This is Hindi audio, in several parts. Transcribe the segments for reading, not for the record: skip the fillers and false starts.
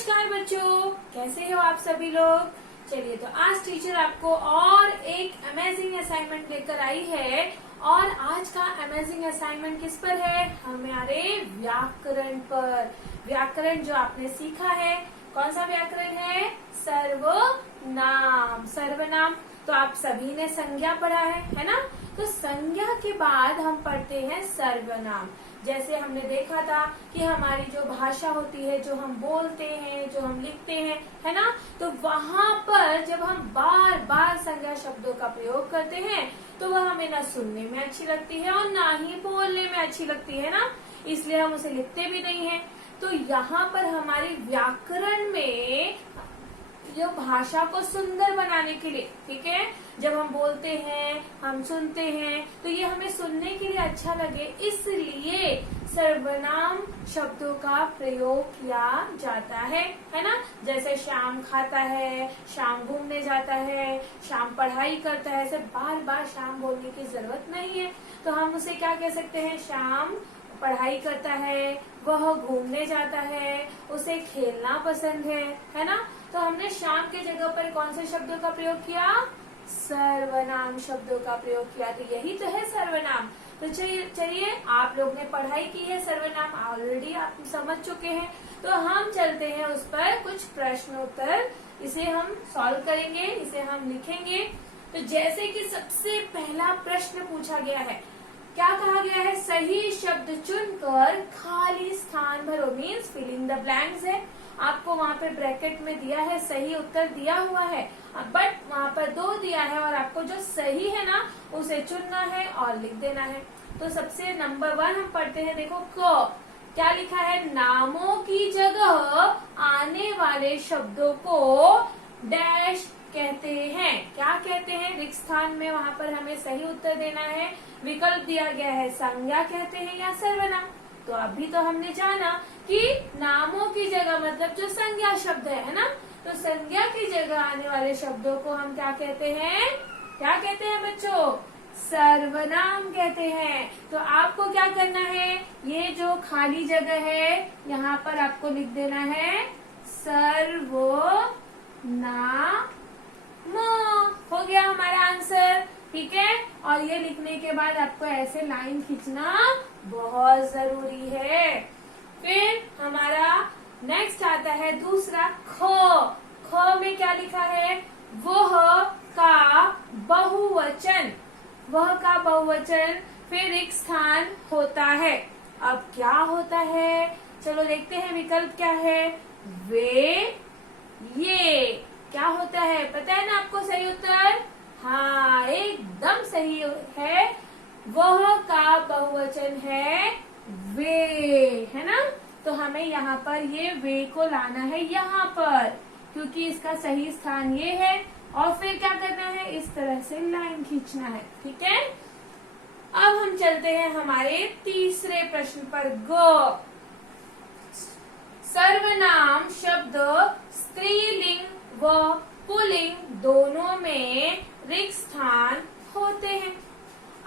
नमस्कार बच्चों, कैसे हो आप सभी लोग। चलिए, तो आज टीचर आपको और एक अमेजिंग असाइनमेंट लेकर आई है। और आज का अमेजिंग असाइनमेंट किस पर है? हमारे व्याकरण पर। व्याकरण जो आपने सीखा है, कौन सा व्याकरण है? सर्वनाम। सर्वनाम तो आप सभी ने संज्ञा पढ़ा है ना। तो संज्ञा के बाद हम पढ़ते हैं सर्वनाम। जैसे हमने देखा था कि हमारी जो भाषा होती है, जो हम बोलते हैं, जो हम लिखते हैं, है ना, तो वहाँ पर जब हम बार बार संज्ञा शब्दों का प्रयोग करते हैं तो वह हमें ना सुनने में अच्छी लगती है और ना ही बोलने में अच्छी लगती है ना, इसलिए हम उसे लिखते भी नहीं है। तो यहाँ पर हमारे व्याकरण में जो भाषा को सुंदर बनाने के लिए, ठीक है, जब हम बोलते हैं, हम सुनते हैं, तो ये हमें सुनने के लिए अच्छा लगे, इसलिए सर्वनाम शब्दों का प्रयोग किया जाता है ना। जैसे श्याम खाता है, श्याम घूमने जाता है, श्याम पढ़ाई करता है। ऐसे बार बार श्याम बोलने की जरूरत नहीं है, तो हम उसे क्या कह सकते हैं? श्याम पढ़ाई करता है, वह घूमने जाता है, उसे खेलना पसंद है ना। तो हमने श्याम के जगह पर कौन से शब्दों का प्रयोग किया? सर्वनाम शब्दों का प्रयोग किया। तो यही तो है सर्वनाम। तो चलिए, आप लोग ने पढ़ाई की है, सर्वनाम ऑलरेडी आप समझ चुके हैं। तो हम चलते हैं उस पर कुछ प्रश्नोत्तर, इसे हम सॉल्व करेंगे, इसे हम लिखेंगे। तो जैसे कि सबसे पहला प्रश्न पूछा गया है, क्या कहा गया है? सही शब्द चुनकर खाली स्थान भरो। Means fill in the blanks है। आपको वहाँ पे ब्रैकेट में दिया है, सही उत्तर दिया हुआ है, बट वहाँ पर 2 दिया है और आपको जो सही है ना उसे चुनना है और लिख देना है। तो सबसे नंबर 1 हम पढ़ते हैं। देखो क क्या लिखा है? नामों की जगह आने वाले शब्दों को डैश कहते हैं। क्या कहते हैं? रिक्त स्थान में वहाँ पर हमें सही उत्तर देना है। विकल्प दिया गया है, संज्ञा कहते हैं या सर्वनाम। तो अभी तो हमने जाना कि नामों की जगह मतलब जो संज्ञा शब्द है ना, तो संज्ञा की जगह आने वाले शब्दों को हम क्या कहते हैं? क्या कहते हैं बच्चों? सर्वनाम कहते हैं। तो आपको क्या करना है? ये जो खाली जगह है यहाँ पर आपको लिख देना है सर्वनाम। हो गया हमारा आंसर, ठीक है। और ये लिखने के बाद आपको ऐसे लाइन खींचना बहुत जरूरी है। फिर हमारा नेक्स्ट आता है दूसरा ख। ख में क्या लिखा है? वह का बहुवचन। वह का बहुवचन फिर एक स्थान होता है। अब क्या होता है? चलो देखते हैं विकल्प क्या है। वे, ये क्या होता है? पता है ना आपको सही उत्तर? हाँ, एकदम सही है। वह का बहुवचन है वे, है ना। तो हमें यहाँ पर ये वे को लाना है यहाँ पर, क्योंकि इसका सही स्थान ये है। और फिर क्या करना है? इस तरह से लाइन खींचना है, ठीक है। अब हम चलते हैं हमारे तीसरे प्रश्न पर। ग सर्वनाम शब्द स्त्रीलिंग व पुल्लिंग दोनों में रिक्त स्थान होते हैं।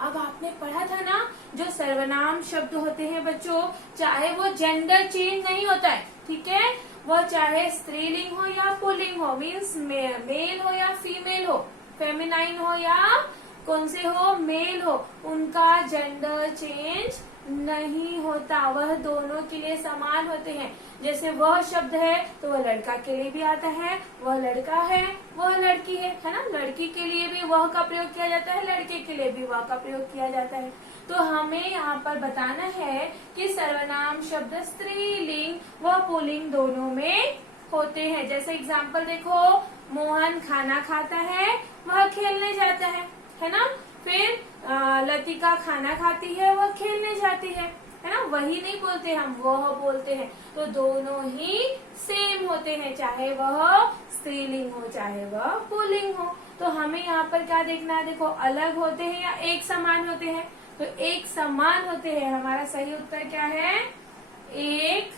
अब आपने पढ़ा था ना, जो सर्वनाम शब्द होते हैं बच्चों, चाहे वो जेंडर चेंज नहीं होता है, ठीक है, वो चाहे स्त्रीलिंग हो या पुल्लिंग हो, मीन्स मेल हो या फीमेल हो, फेमिनाइन हो या कौन से हो, मेल हो, उनका जेंडर चेंज नहीं होता। वह दोनों के लिए समान होते हैं। जैसे वह शब्द है तो वह लड़का के लिए भी आता है, वह लड़का है, वह लड़की है ना। लड़की के लिए भी वह का प्रयोग किया जाता है, लड़के के लिए भी वह का प्रयोग किया जाता है। तो हमें यहाँ पर बताना है कि सर्वनाम शब्द स्त्रीलिंग व पुल्लिंग दोनों में होते हैं। जैसे एग्जाम्पल देखो, मोहन खाना खाता है, वह खेलने जाता है ना। फिर लतिका खाना खाती है, वह खेलने जाती है ना। वही नहीं बोलते हम, वह बोलते हैं। तो दोनों ही सेम होते हैं, चाहे वह स्त्रीलिंग हो चाहे वह पुल्लिंग हो। तो हमें यहाँ पर क्या देखना है? देखो, अलग होते हैं या एक समान होते हैं? तो एक समान होते हैं। हमारा सही उत्तर क्या है? एक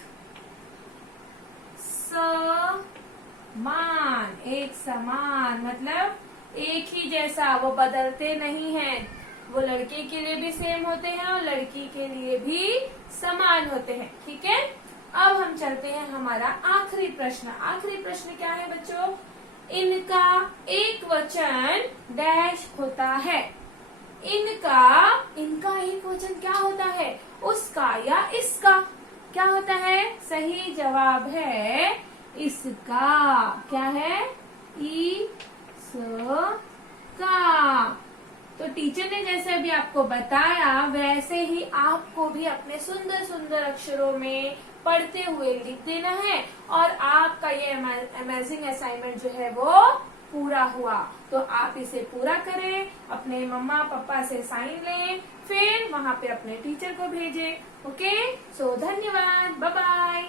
समान। एक समान मतलब एक ही जैसा, वो बदलते नहीं हैं। वो लड़के के लिए भी सेम होते हैं और लड़की के लिए भी समान होते हैं, ठीक है। अब हम हम चलते हैं हमारा आखिरी प्रश्न। आखिरी प्रश्न क्या है बच्चों? इनका एक वचन डैश होता है। इनका एक वचन क्या होता है? उसका या इसका? क्या होता है? सही जवाब है इसका। क्या है? का। तो टीचर ने जैसे अभी आपको बताया वैसे ही आपको भी अपने सुंदर सुंदर अक्षरों में पढ़ते हुए लिख देना है और आपका ये अमेजिंग असाइनमेंट जो है वो पूरा हुआ। तो आप इसे पूरा करें, अपने मम्मा पापा से साइन लें, फिर वहां पे अपने टीचर को भेजें। ओके, सो धन्यवाद, बाय बाय।